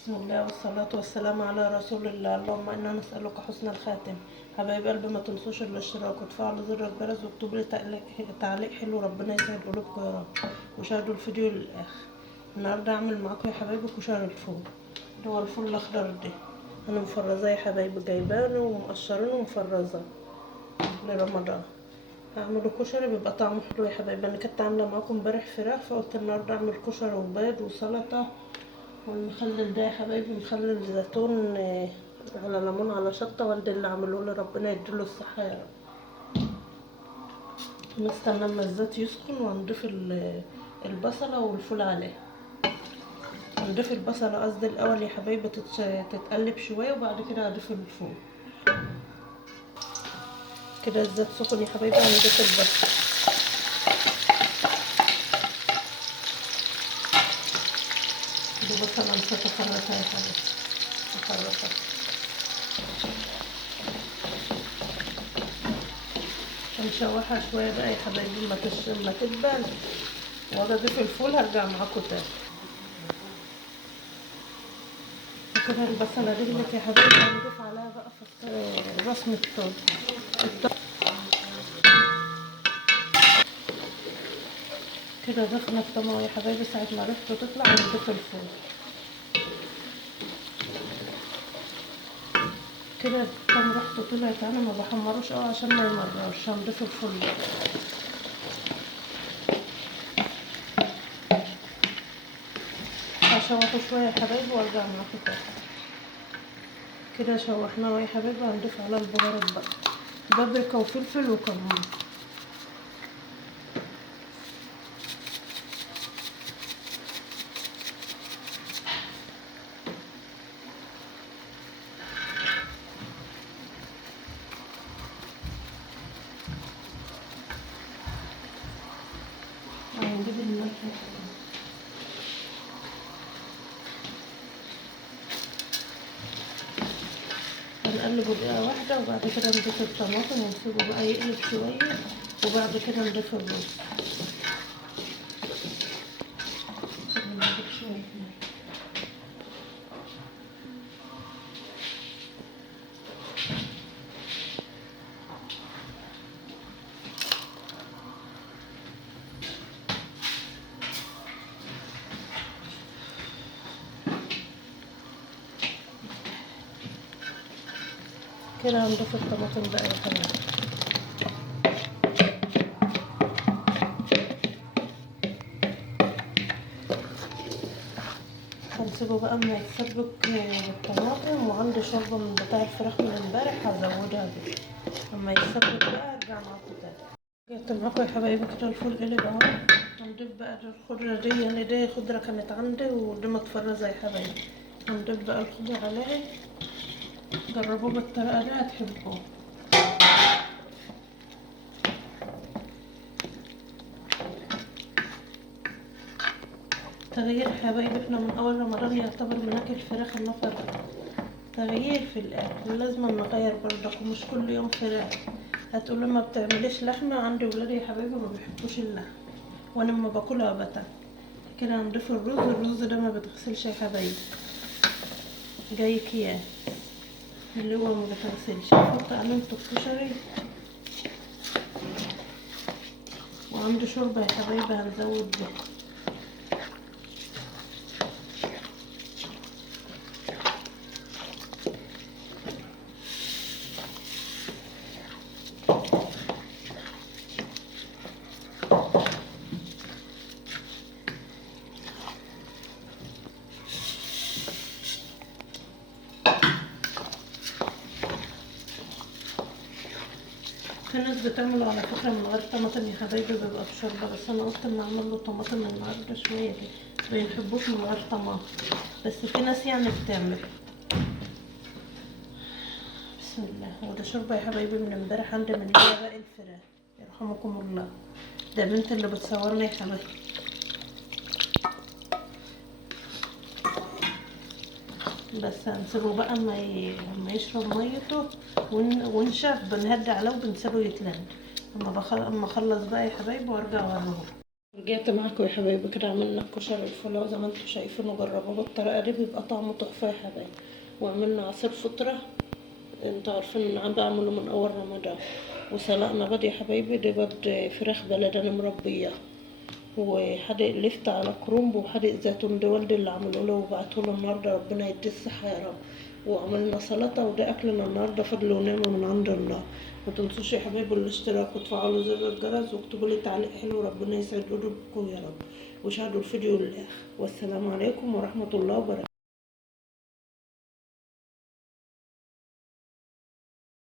بسم الله والصلاة والسلام على رسول الله. اللهم إنا نسألك حسن الخاتم. حبايب قلبي، ما تنسوش الاشتراك وتفعلوا زر الجرس واكتبوا لي تعليق حلو. ربنا يسعد قلوبكم يا رب، وشاهدوا الفيديو للآخر. النهارده هعمل معاكم يا حبايبي كشري الفول، اللي هو الفول الأخضر ده. أنا مفرزاه يا حبايبي، جايبانه ومقشرينه ومفرزاه لرمضان. هعمله كشري بيبقى طعمه حلو يا حبايبي. أنا كنت عاملة معاكم امبارح فراخ، فقلت النهارده أعمل كشري وبيض وسلطة. والمخلل ده يا حبايبي مخلل زيتون على ليمون على شطه، والدي اللي عمله لي، ربنا يديله الصحه يا رب. نستنى اما الزيت يسخن ونضيف البصله والفول عليه. نضيف البصله قصدي الاول يا حبايبي تتقلب شويه، وبعد كده هضيف الفول. كده الزيت سخن يا حبايبي، هنضيف البصل. دي بصله نسيت اخرطها يا حبايبي، اخرطها. هنشوحها شويه بقى يا حبايبي ما تدبل، واجي اضيف الفول هرجع معاكم تاني. كده البصله دبلت يا حبايبي، هنضيف عليها بقى رسمه الثوم. كده ضفنا الطماطم يا حبايبي، ساعة ما ريحته تطلع هنضيف الفول. كده الطماطم ريحته طلعت، انا ما بحمروش قوي عشان ما يمررش. هنضيف الفول هشوحه شويه يا حبايبي وارجع معاكم تاني. كده شوحناه يا حبايبي، هنضيف عليه البهارات بقى، بابريكا وفلفل وكمون. هنجيب الملح، هنقلبه دقيقة واحدة، وبعد كده نضيف الطماطم ونسيبه بقى يقلب شوية، وبعد كده نضيف الرز. كده هنضيف الطماطم بقى يا حبايبي. هنسيبه بقى اما يتسبك بالطماطم، وعندي شوربه من بتاع الفراخ من امبارح هزودها دي. اما يتسبك بقى ارجع معاكم تاني. جبت معاكم يا حبايبي كده الفول قلب اهو. هنضيف بقى الخضره دي، يعني دي خضره كانت عندي ودي متفرزه يا حبايبي. هنضيف بقى الخضره عليها، جربوه بالطريقه دي هتحبوه. تغيير يا حبايبي، احنا من اول رمضان يعتبر بناكل فراخ النفر. تغيير في الاكل، لازم نغير برضك، ومش كل يوم فراخ. هتقولوا ما بتعمليش لحمه؟ عندي ولادي يا حبايبي ما بيحبوش اللحمه، وانا لما باكلها ابدا. كده هنضيف الرز ده ما بتغسلش يا حبايبي، جاي اكياس اللي هو ما بتغسلش. نحط عليه الكشري، وعندي شوربه يا حبايبي هنزود بيها. في ناس بتعمله على فكرة من غير طماطم يا حبايبي، بيبقى بشوربة، بس انا قلت ان اعمل له طماطم النهارده شوية كده، ما يحبوش من غير طماطم، بس في ناس يعني بتعمل. بسم الله. وده شوربة يا حبايبي من امبارح عندي من هنا باقي الفراخ، يرحمكم الله. ده بنت اللي بتصورني يا حبايبي. بس هنسيبه بقى اما يشرب ميته ونشف، بنهدي عليه وبنسيبه يتلم. اما اخلص بقى يا حبايبي وارجع اوريهولكم. رجعت معاكم يا حبايبي كده، عملنا كشري الفلاوة زي ما انتم شايفين، وجربوه بالطريقة دي بيبقى طعمه تحفة يا حبايبي. وعملنا عصير فطرة، انتوا عارفين ان انا بعمله من اول رمضان. وسلقنا بيض يا حبايبي، دي بيض فراخ بلدي انا مربياه، وحدق لفت على كرومب وحدق زيتون، ده والدي اللي عمله له وبعته له النهارده، ربنا يديه الصحة يا رب. وعملنا سلطة، وده أكلنا النهارده، فضل ونعمة من عند الله. متنسوش يا حبايبي الاشتراك وتفعلوا زر الجرس واكتبوا لي تعليق حلو، ربنا يسعد قلوبكم يا رب. وشاهدوا الفيديو للآخر، والسلام عليكم ورحمة الله وبركاته.